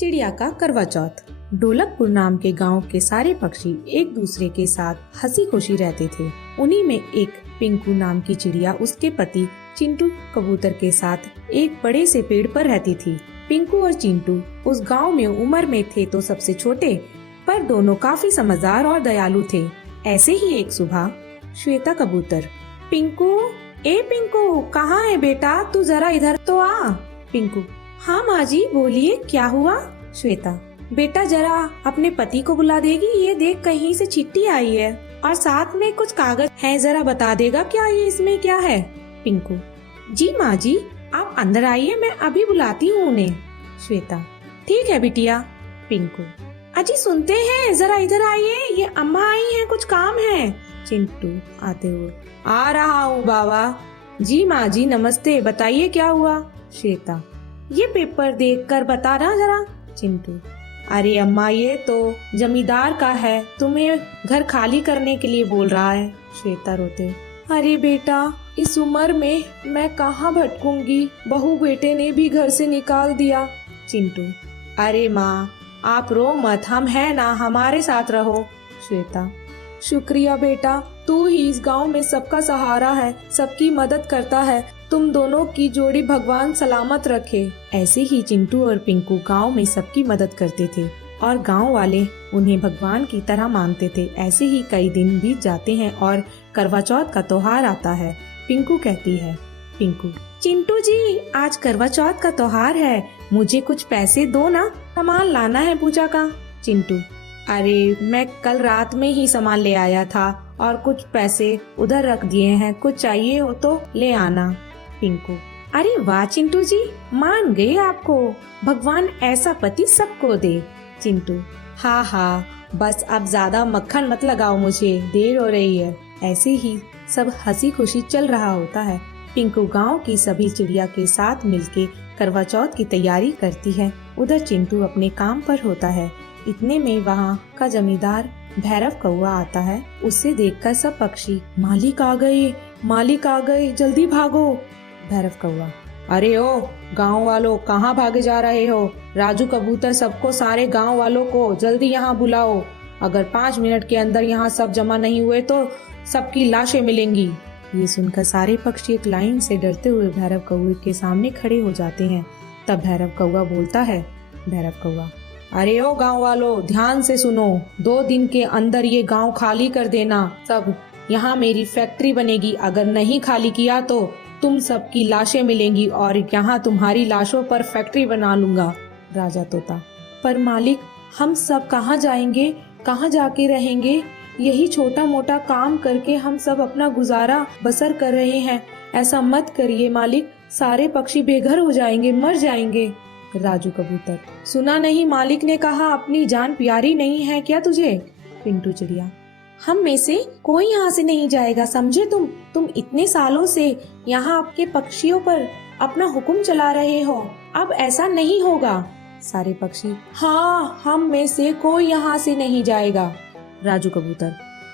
चिड़िया का करवा चौथ। ढोलकपुर नाम के गांव के सारे पक्षी एक दूसरे के साथ हंसी खुशी रहते थे। उन्हीं में एक पिंकू नाम की चिड़िया उसके पति चिंटू कबूतर के साथ एक बड़े से पेड़ पर रहती थी। पिंकू और चिंटू उस गांव में उम्र में थे तो सबसे छोटे, पर दोनों काफी समझदार और दयालु थे। ऐसे ही एक सुबह श्वेता कबूतर, पिंकू, ए पिंकू, कहाँ है बेटा, तू जरा इधर तो आ। पिंकू, हाँ माँ जी बोलिए, क्या हुआ। श्वेता, बेटा जरा अपने पति को बुला देगी, ये देख कहीं से चिट्ठी आई है और साथ में कुछ कागज है, जरा बता देगा क्या ये इसमें क्या है। पिंकू, जी माँ जी, आप अंदर आइए, मैं अभी बुलाती हूँ उन्हें। श्वेता, ठीक है बिटिया। पिंकू, अजी सुनते हैं, जरा इधर आइए, ये अम्मा आई हैं, कुछ काम है। चिंटू आते हुए, आ रहा हूँ बाबा। जी माँ जी नमस्ते, बताइए क्या हुआ। श्वेता, ये पेपर देखकर बताना जरा। चिंटू, अरे अम्मा ये तो जमींदार का है, तुम्हें घर खाली करने के लिए बोल रहा है। श्वेता रोते, अरे बेटा इस उम्र में मैं कहाँ भटकूंगी, बहू बेटे ने भी घर से निकाल दिया। चिंटू, अरे माँ आप रो मत, हम है ना, हमारे साथ रहो। श्वेता, शुक्रिया बेटा, तू ही इस गांव में सबका सहारा है, सबकी मदद करता है, तुम दोनों की जोड़ी भगवान सलामत रखे। ऐसे ही चिंटू और पिंकू गांव में सबकी मदद करते थे और गांव वाले उन्हें भगवान की तरह मानते थे। ऐसे ही कई दिन बीत जाते हैं और करवा चौथ का त्योहार आता है। पिंकू कहती है, पिंकू, चिंटू जी आज करवा चौथ का त्योहार है, मुझे कुछ पैसे दो ना, सामान लाना है पूजा का। चिंटू, अरे मैं कल रात में ही सामान ले आया था और कुछ पैसे उधर रख दिए हैं, कुछ चाहिए हो तो ले आना। पिंकू, अरे वाह चिंटू जी, मान गए आपको, भगवान ऐसा पति सबको दे। चिंटू, हाँ हाँ बस अब ज्यादा मक्खन मत लगाओ, मुझे देर हो रही है। ऐसे ही सब हंसी खुशी चल रहा होता है। पिंकू गांव की सभी चिड़िया के साथ मिलके करवा चौथ की तैयारी करती है। उधर चिंटू अपने काम पर होता है। इतने में वहाँ का जमींदार भैरव कौआ आता है। उसे देखकर सब पक्षी, मालिक आ गए, मालिक आ गए, जल्दी भागो। भैरव कौआ, अरे ओ गांव वालों कहाँ भागे जा रहे हो, राजू कबूतर सबको, सारे गांव वालों को जल्दी यहाँ बुलाओ, अगर 5 मिनट के अंदर यहाँ सब जमा नहीं हुए तो सबकी लाशें मिलेंगी। ये सुनकर सारे पक्षी एक लाइन से डरते हुए भैरव कौए के सामने खड़े हो जाते हैं। तब भैरव कौआ बोलता है, भैरव कौआ, अरे ओ गांव वालों ध्यान से सुनो, 2 दिन के अंदर ये गांव खाली कर देना सब, यहाँ मेरी फैक्ट्री बनेगी, अगर नहीं खाली किया तो तुम सबकी लाशें मिलेंगी और यहाँ तुम्हारी लाशों पर फैक्ट्री बना लूंगा। राजा तोता, पर मालिक हम सब कहाँ जाएंगे, कहाँ जाके रहेंगे, यही छोटा मोटा काम करके हम सब अपना गुजारा बसर कर रहे हैं, ऐसा मत करिए मालिक, सारे पक्षी बेघर हो जाएंगे, मर जाएंगे। राजू कबूतर, सुना नहीं मालिक ने कहा अपनी जान प्यारी नहीं है क्या तुझे। पिंटू चिड़िया, हम में से कोई यहाँ से नहीं जाएगा, समझे तुम इतने सालों से यहाँ आपके पक्षियों पर अपना हुक्म चला रहे हो, अब ऐसा नहीं होगा। सारे पक्षी, हाँ हम में से कोई यहाँ से नहीं जाएगा। राजू कबूतर,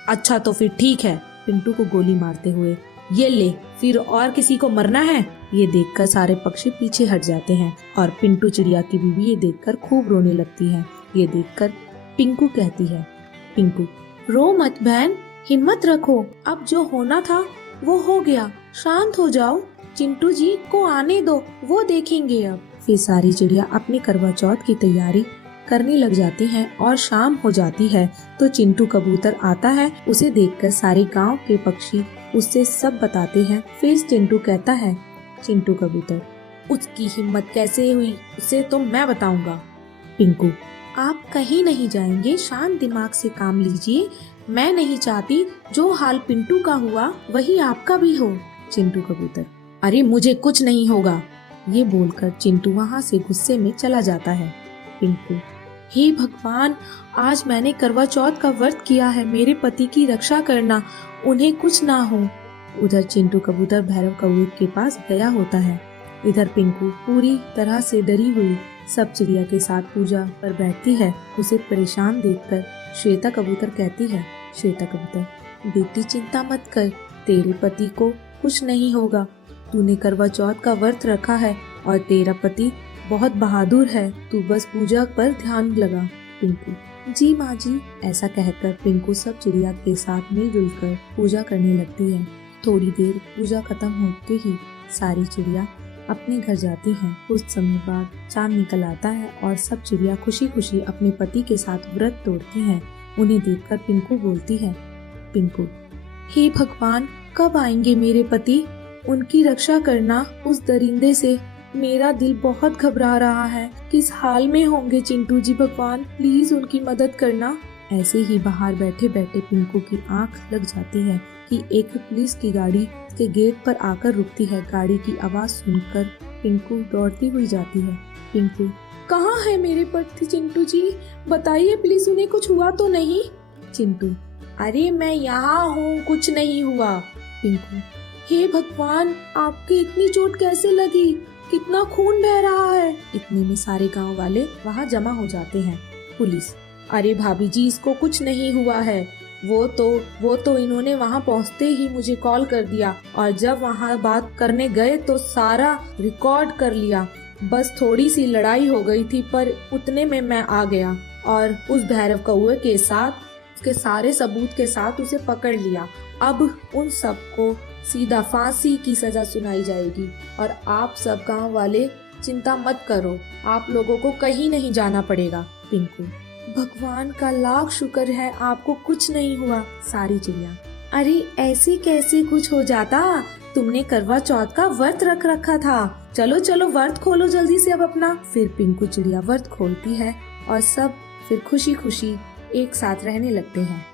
अच्छा तो फिर ठीक है। पिंटू को गोली मारते हुए, ये ले, फिर और किसी को मरना है। ये देखकर सारे पक्षी पीछे हट जाते हैं और पिंटू चिड़िया की बीवी ये देखकर खूब रोने लगती है। ये देखकर पिंकू कहती है, पिंकू रो मत बहन, हिम्मत रखो, अब जो होना था वो हो गया, शांत हो जाओ, चिंटू जी को आने दो, वो देखेंगे अब। फिर सारी चिड़िया अपनी करवा चौथ की तैयारी करने लग जाती हैं और शाम हो जाती है तो चिंटू कबूतर आता है। उसे देखकर सारे गांव के पक्षी उससे सब बताते हैं। फिर चिंटू कहता है, चिंटू कबूतर, उसकी हिम्मत कैसे हुई उसे तो मैं बताऊंगा। पिंकू, आप कहीं नहीं जाएंगे, शांत दिमाग से काम लीजिए, मैं नहीं चाहती जो हाल पिंटू का हुआ वही आपका भी हो। चिंटू कबूतर, अरे मुझे कुछ नहीं होगा। ये बोलकर चिंटू वहाँ से गुस्से में चला जाता है। पिंकू, हे भगवान, आज मैंने करवा चौथ का व्रत किया है, मेरे पति की रक्षा करना, उन्हें कुछ ना हो। उधर चिंटू कबूतर भैरव कौए के पास गया होता है। इधर पिंकू पूरी तरह से डरी हुई सब चिड़िया के साथ पूजा पर बैठती है। उसे परेशान देखकर श्वेता कबूतर कहती है, श्वेता कबूतर, बेटी चिंता मत कर, तेरे पति को कुछ नहीं होगा, तूने करवा चौथ का व्रत रखा है और तेरा पति बहुत बहादुर है, तू बस पूजा पर ध्यान लगा। पिंकू, जी माँ जी। ऐसा कहकर पिंकू सब चिड़िया के साथ मिलजुल कर पूजा करने लगती है। थोड़ी देर पूजा खत्म होते ही सारी चिड़िया अपने घर जाती हैं। कुछ समय बाद चांद निकल आता है और सब चिड़िया खुशी खुशी अपने पति के साथ व्रत तोड़ती हैं। उन्हें देखकर पिंकू बोलती है, पिंकू, हे भगवान, कब आएंगे मेरे पति? उनकी रक्षा करना उस दरिंदे से। मेरा दिल बहुत घबरा रहा है। किस हाल में होंगे चिंटू जी भगवान, प्लीज उनकी मदद करना। ऐसे ही बाहर बैठे बैठे पिंकू की आंख लग जाती है कि एक पुलिस की गाड़ी के गेट पर आकर रुकती है। गाड़ी की आवाज सुनकर पिंकू दौड़ती हुई जाती है। पिंकू, कहाँ है मेरे पति चिंटू जी? बताइए प्लीज, उन्हें कुछ हुआ तो नहीं? चिंटू, अरे मैं यहाँ हूँ, कुछ नहीं हुआ। पिंकू, हे भगवान, आपकी इतनी चोट कैसे लगी? कितना खून बह रहा है। इतने में सारे गांव वाले वहाँ जमा हो जाते हैं। पुलिस, अरे भाभी जी, इसको कुछ नहीं हुआ है। वो तो इन्होंने वहाँ पहुँचते ही मुझे कॉल कर दिया और जब वहाँ बात करने गए तो सारा रिकॉर्ड कर लिया। बस थोड़ी सी लड़ाई हो गई थी, पर उतने में मैं आ गया और उस भैरव कौवे के साथ, उसके सारे सबूत के साथ उसे पकड़ लिया। अब उन सबको सीधा फांसी की सजा सुनाई जाएगी और आप सब गांव वाले चिंता मत करो, आप लोगों को कहीं नहीं जाना पड़ेगा। पिंकू, भगवान का लाख शुक्र है, आपको कुछ नहीं हुआ। सारी चिड़िया, अरे ऐसे कैसे कुछ हो जाता? तुमने करवा चौथ का व्रत रख रखा था। चलो चलो व्रत खोलो जल्दी से अब अपना। फिर पिंकू चिड़िया व्रत खोलती है और सब फिर खुशी खुशी एक साथ रहने लगते हैं।